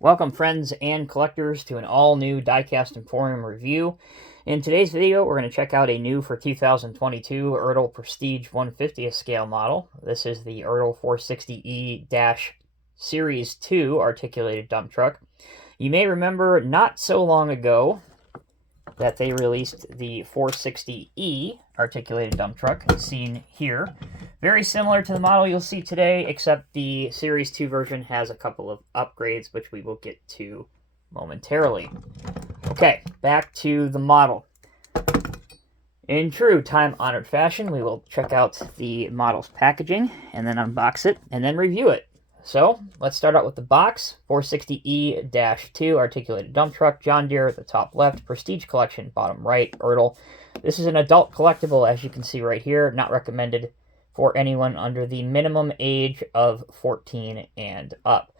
Welcome friends and collectors to an all-new Diecast Emporium review. In today's video, we're going to check out a new for 2022 Ertl Prestige 150th scale model. This is the Ertl 460E-II articulated dump truck. You may remember not so long ago that they released the 460E articulated dump truck, seen here. Very similar to the model you'll see today, except the Series 2 version has a couple of upgrades, which we will get to momentarily. Okay, back to the model. In true time-honored fashion, we will check out the model's packaging, and then unbox it, and then review it. So, let's start out with the box. 460E-II articulated dump truck, John Deere at the top left, Prestige Collection, bottom right, Ertl. This is an adult collectible, as you can see right here, not recommended for anyone under the minimum age of 14 and up.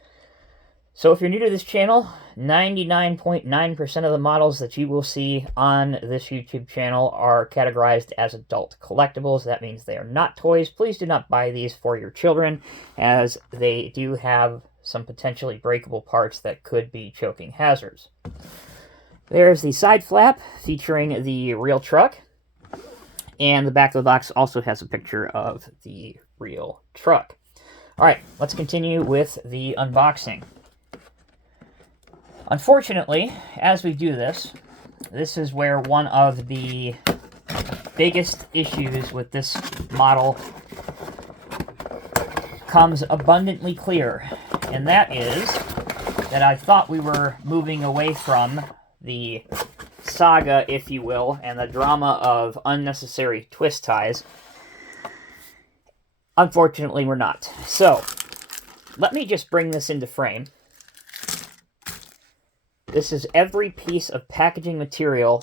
So if you're new to this channel, 99.9% of the models that you will see on this YouTube channel are categorized as adult collectibles. That means they are not toys. Please do not buy these for your children, as they do have some potentially breakable parts that could be choking hazards. There's the side flap featuring the real truck. And the back of the box also has a picture of the real truck. All right, let's continue with the unboxing. Unfortunately, as we do this, this is where one of the biggest issues with this model comes abundantly clear. And that is that I thought we were moving away from the saga, if you will, and the drama of unnecessary twist ties. Unfortunately, we're not. So, let me just bring this into frame. This is every piece of packaging material.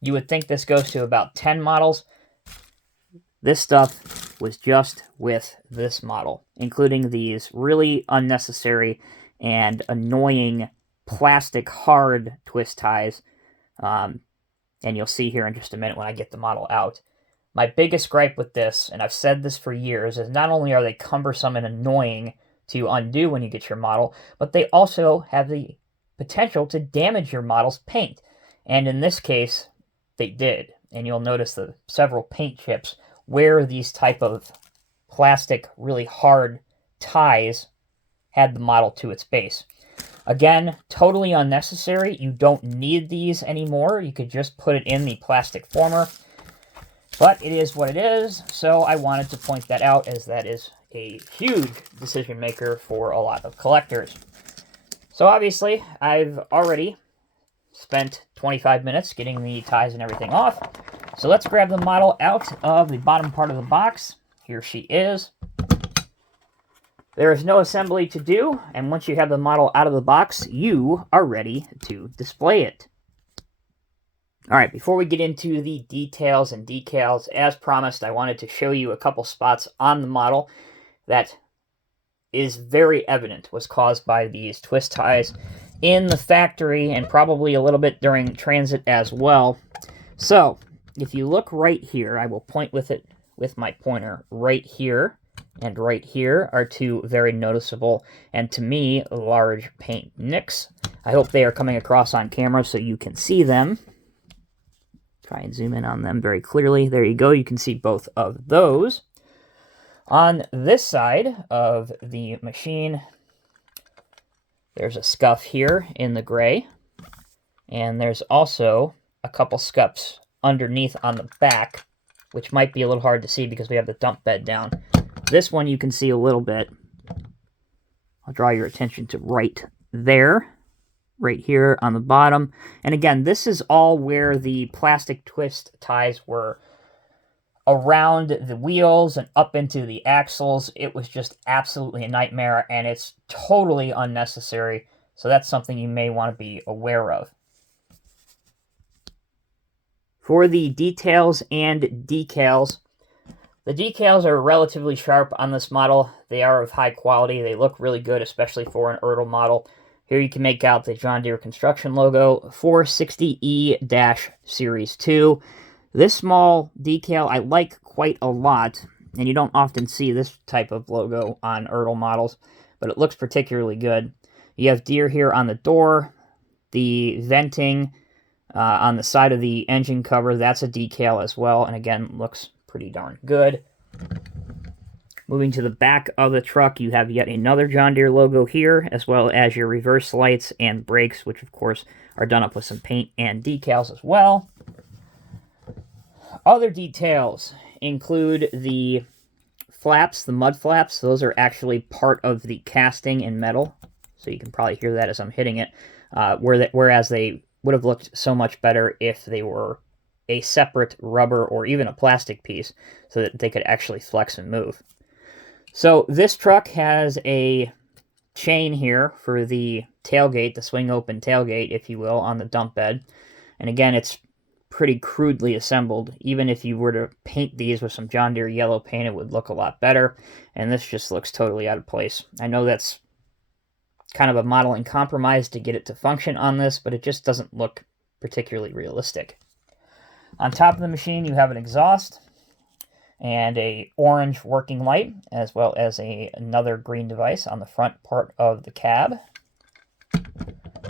You would think this goes to about 10 models. This stuff was just with this model, including these really unnecessary and annoying plastic hard twist ties, and you'll see here in just a minute when I get the model out. My biggest gripe with this, and I've said this for years, is not only are they cumbersome and annoying to undo when you get your model, but they also have the potential to damage your model's paint. And in this case, they did. And you'll notice the several paint chips where these type of plastic, really hard ties had the model to its base. Again, totally unnecessary. You don't need these anymore. You could just put it in the plastic former. But it is what it is, so I wanted to point that out, as that is a huge decision maker for a lot of collectors. So obviously, I've already spent 25 minutes getting the ties and everything off. So let's grab the model out of the bottom part of the box. Here she is. There is no assembly to do, and once you have the model out of the box, you are ready to display it. Alright, before we get into the details and decals, as promised, I wanted to show you a couple spots on the model that is very evident was caused by these twist ties in the factory, and probably a little bit during transit as well. So, if you look right here, I will point with it with my pointer. Right here and right here are two very noticeable, and to me, large paint nicks. I hope they are coming across on camera so you can see them. Try and zoom in on them very clearly. There you go. You can see both of those. On this side of the machine, there's a scuff here in the gray, and there's also a couple scuffs underneath on the back, which might be a little hard to see because we have the dump bed down. This one you can see a little bit. I'll draw your attention to right there, right here on the bottom. And again, this is all where the plastic twist ties were around the wheels and up into the axles. It was just absolutely a nightmare, and it's totally unnecessary. So that's something you may want to be aware of. For the details and decals, the decals are relatively sharp on this model. They are of high quality. They look really good, especially for an Ertl model. Here you can make out the John Deere construction logo, 460E-Series 2. This small decal I like quite a lot, and you don't often see this type of logo on Ertl models, but it looks particularly good. You have Deere here on the door. The venting on the side of the engine cover, that's a decal as well, and again, looks pretty darn good. Moving to the back of the truck, you have yet another John Deere logo here, as well as your reverse lights and brakes, which of course are done up with some paint and decals as well. Other details include the flaps, the mud flaps. Those are actually part of the casting in metal, so you can probably hear that as I'm hitting it, whereas they would have looked so much better if they were a separate rubber or even a plastic piece so that they could actually flex and move. So this truck has a chain here for the tailgate, the swing open tailgate, if you will, on the dump bed. And again, it's pretty crudely assembled. Even if you were to paint these with some John Deere yellow paint, it would look a lot better. And this just looks totally out of place. I know that's kind of a modeling compromise to get it to function on this, but it just doesn't look particularly realistic. On top of the machine, you have an exhaust and a orange working light, as well as another green device on the front part of the cab.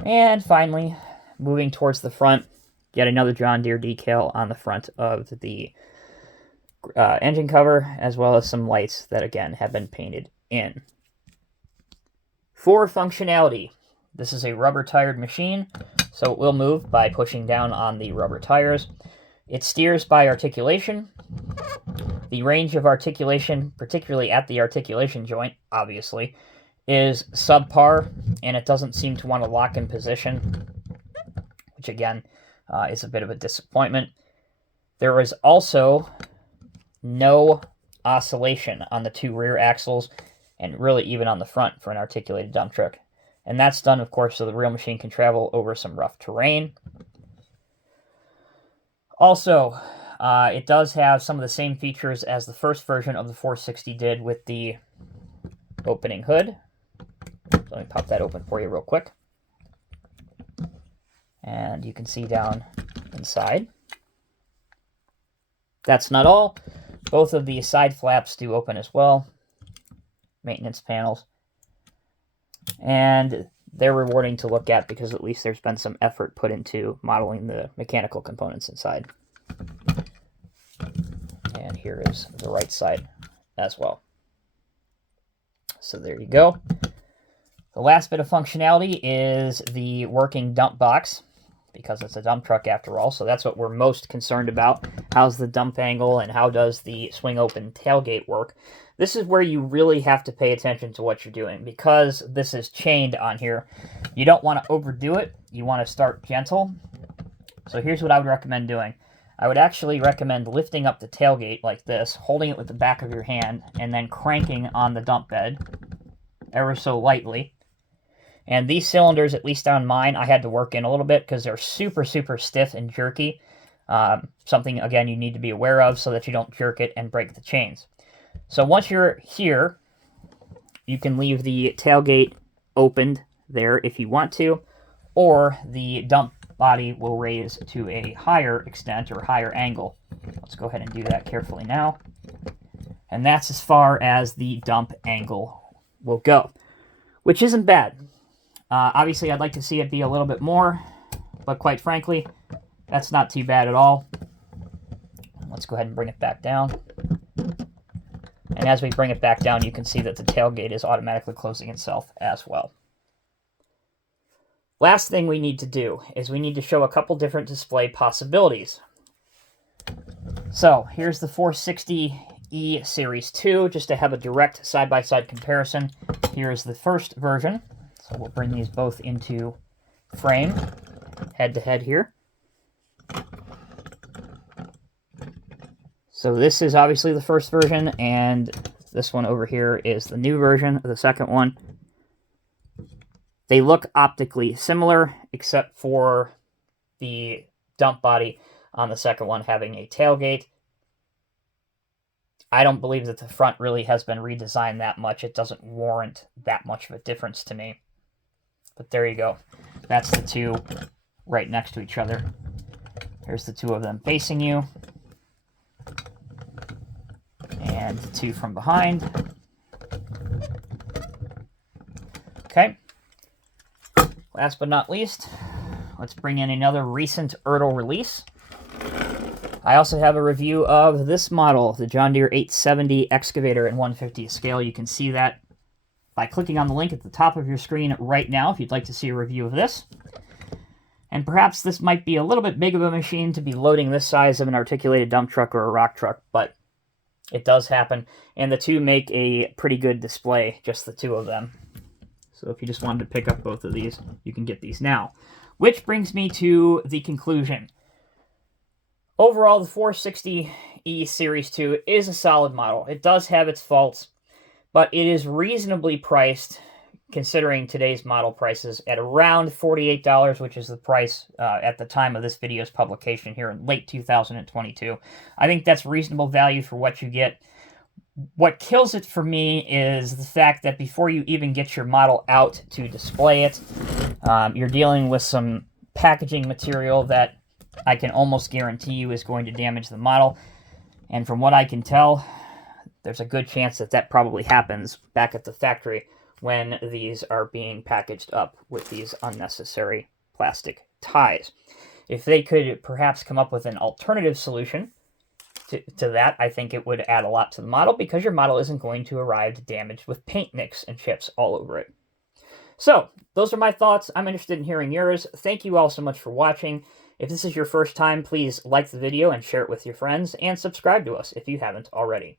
And finally, moving towards the front, yet another John Deere decal on the front of the engine cover, as well as some lights that again have been painted in. For functionality, this is a rubber-tired machine, so it will move by pushing down on the rubber tires. It steers by articulation. The range of articulation, particularly at the articulation joint, obviously, is subpar, and it doesn't seem to want to lock in position, which again is a bit of a disappointment. There is also no oscillation on the two rear axles, and really even on the front for an articulated dump truck. And that's done, of course, so the real machine can travel over some rough terrain. Also, it does have some of the same features as the first version of the 460 did with the opening hood. So let me pop that open for you real quick. And you can see down inside. That's not all. Both of the side flaps do open as well. Maintenance panels. And they're rewarding to look at because at least there's been some effort put into modeling the mechanical components inside. And here is the right side as well. So there you go. The last bit of functionality is the working dump box, because it's a dump truck after all, so that's what we're most concerned about. How's the dump angle and how does the swing open tailgate work? This is where you really have to pay attention to what you're doing, because this is chained on here. You don't want to overdo it. You want to start gentle. So here's what I would recommend doing. I would actually recommend lifting up the tailgate like this, holding it with the back of your hand, and then cranking on the dump bed ever so lightly. And these cylinders, at least on mine, I had to work in a little bit because they're super, super stiff and jerky. Something, again, you need to be aware of so that you don't jerk it and break the chains. So once you're here, you can leave the tailgate opened there if you want to, or the dump body will raise to a higher extent or higher angle. Let's go ahead and do that carefully now. And that's as far as the dump angle will go, which isn't bad. Obviously, I'd like to see it be a little bit more, but quite frankly, that's not too bad at all. Let's go ahead and bring it back down. And as we bring it back down, you can see that the tailgate is automatically closing itself as well. Last thing we need to do is we need to show a couple different display possibilities. So here's the 460E Series 2, just to have a direct side-by-side comparison. Here's the first version. So we'll bring these both into frame, head-to-head here. So this is obviously the first version, and this one over here is the new version, the second one. They look optically similar, except for the dump body on the second one having a tailgate. I don't believe that the front really has been redesigned that much. It doesn't warrant that much of a difference to me. But there you go. That's the two right next to each other. Here's the two of them facing you. And the two from behind. Okay. last but not least, let's bring in another recent Ertl release. I also have a review of this model, the John Deere 870 excavator in 1/50th scale. You can see that by clicking on the link at the top of your screen right now if you'd like to see a review of this. And perhaps this might be a little bit big of a machine to be loading this size of an articulated dump truck or a rock truck, but it does happen. And the two make a pretty good display, just the two of them. So if you just wanted to pick up both of these, you can get these now. Which brings me to the conclusion. Overall, the 460E Series 2 is a solid model. It does have its faults, but it is reasonably priced considering today's model prices at around $48, which is the price at the time of this video's publication here in late 2022. I think that's reasonable value for what you get. What kills it for me is the fact that before you even get your model out to display it, you're dealing with some packaging material that I can almost guarantee you is going to damage the model. And from what I can tell, there's a good chance that that probably happens back at the factory when these are being packaged up with these unnecessary plastic ties. If they could perhaps come up with an alternative solution to that, I think it would add a lot to the model, because your model isn't going to arrive damaged with paint nicks and chips all over it. So, those are my thoughts. I'm interested in hearing yours. Thank you all so much for watching. If this is your first time, please like the video and share it with your friends, and subscribe to us if you haven't already.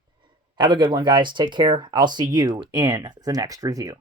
Have a good one, guys. Take care. I'll see you in the next review.